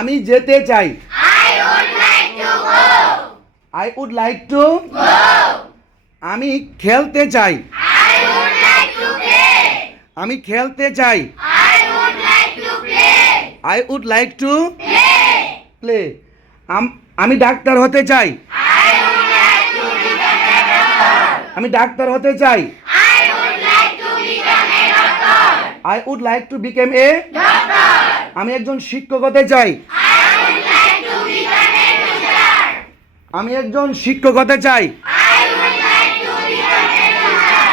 আমি যেতে চাই। I would like to go. I would like to go. আমি খেলতে চাই। I would like to play. আমি খেলতে চাই। I would like to play. I would like to Play. play. আমি ডাক্তার হতে চাই। I would like to become a doctor. আমি ডাক্তার হতে চাই। I would like to become a doctor. I would like to become a Doctor. আমি একজন শিক্ষক হতে চাই। I would like to become a teacher. আমি একজন শিক্ষক হতে চাই। I would like to become a teacher.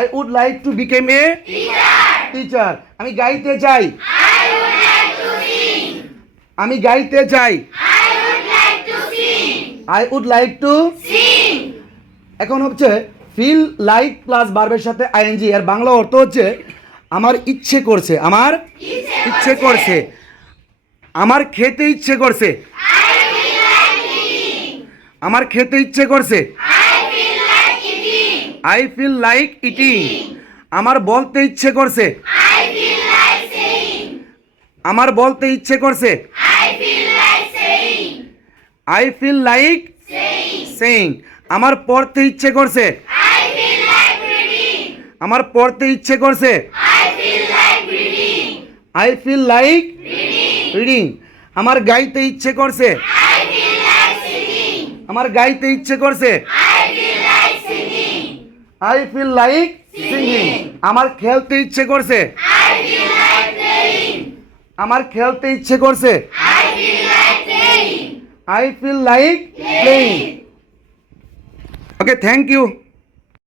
I would like to become a Teacher. teacher. আমি গাইতে চাই। I would like to sing. আমি গাইতে চাই। I would like to sing. I would like to Sing. এখন হচ্ছে ফিল লাইক প্লাস ভার্বের সাথে আইএনজি এর বাংলা অর্থ হচ্ছে আমার ইচ্ছে করছে। আমার ইচ্ছে করছে। আমার খেতে ইচ্ছে করছে। I feel like eating. আমার খেতে ইচ্ছে করছে। I feel like eating. I feel like eating. আমার বলতে ইচ্ছে করছে। I feel like saying. আমার বলতে ইচ্ছে করছে। I feel like saying. I feel like Saying. Saying. আমার পড়তে ইচ্ছে করছে। I feel like reading. আমার পড়তে ইচ্ছে করছে। I feel like reading. I feel like Reading. Reading. আমার গাইতে ইচ্ছে করছে। I feel like singing. আমার গাইতে ইচ্ছে করছে। I feel like singing. I feel like singing. আমার খেলতে ইচ্ছে করছে। I feel like playing. আমার খেলতে ইচ্ছে করছে। I feel like playing. I feel like playing. Okay, thank you.